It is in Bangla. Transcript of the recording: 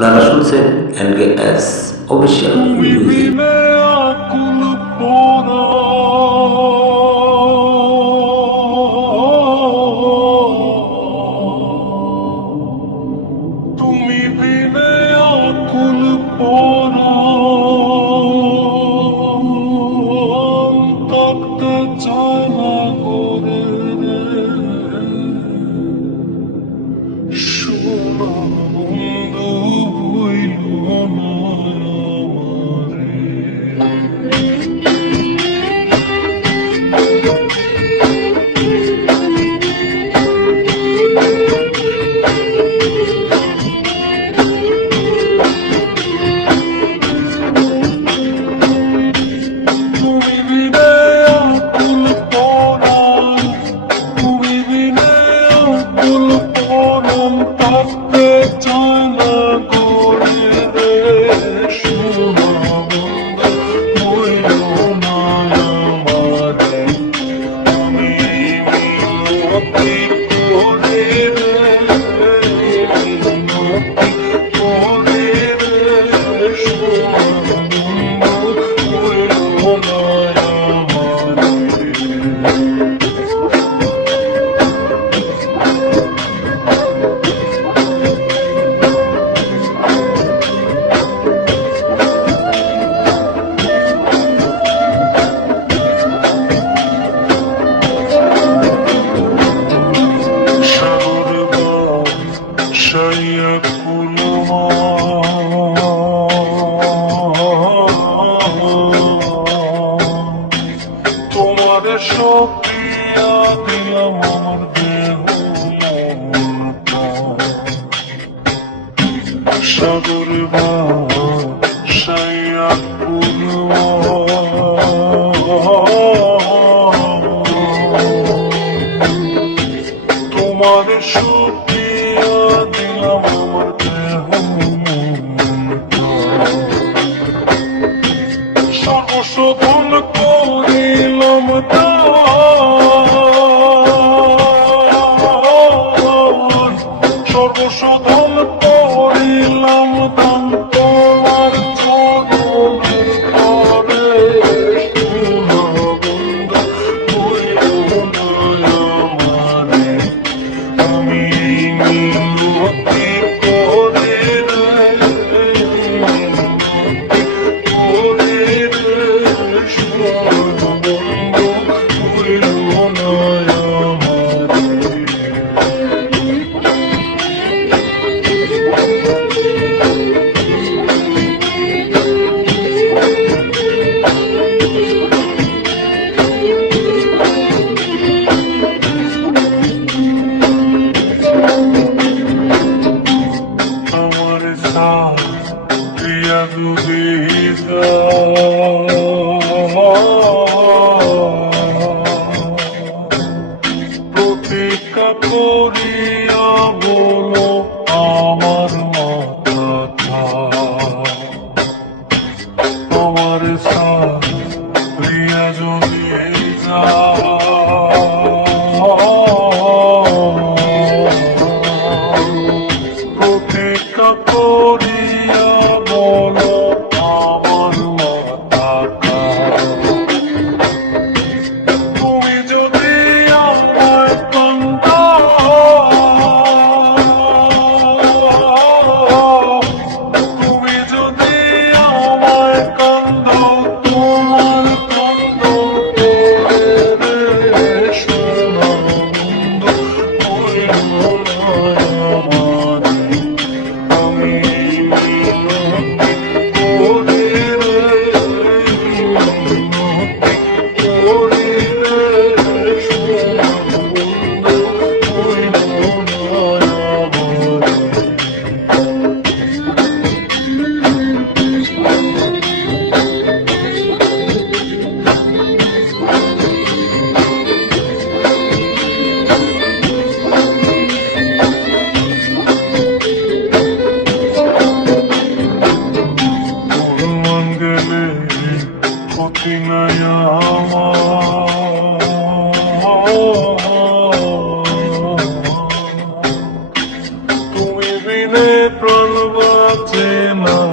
আপনারা শুনছেন NKS অফিসিয়াল মিউজিক। তুমি বিনে আকুল পরাণ থাকতে চায় না করে সোনা বন্ধু হইল না আমারে। তুমি বিনে আকুল পরাণ, তুমি বিনে আকুল পরাণ থাকতে চায় না করে রে সোনা বন্ধু হইল না আমারে। আমি মিনতি করে রে, মিনতি করে রে সোনা বন্ধু হইল না আমারে। সাগর সাইয়া কুলমা তোমার সব দিয়া দিলাম আমার দেহ মন। সাগর সাইয়া কুলমা তোমার সুপিয়া দিলাম আমার দেহ সর্বশোধন করিলাম দান, সর্বশোধন করিলাম দান তোমার চরণের তরে সোনা বন্ধু হইল না আমারে। আমি মিনতি করে রে, মিনতি করে রে সোনা বন্ধু হইল না আমারে। আমার সাথ প্রিয়া দুবিধা প্রতীক্ষা করিয়া বলো আমার মাথা। আমার সাথ প্রিয়া যদি প্রতীক্ষা করিয়া বলো আমার মাথা। তুমি যদি আমায় কান্দাও, তুমি যদি আমায় কান্দাও, তোমার কান্দ করে রে সোনা বন্ধু হইল না আমারে। আমি না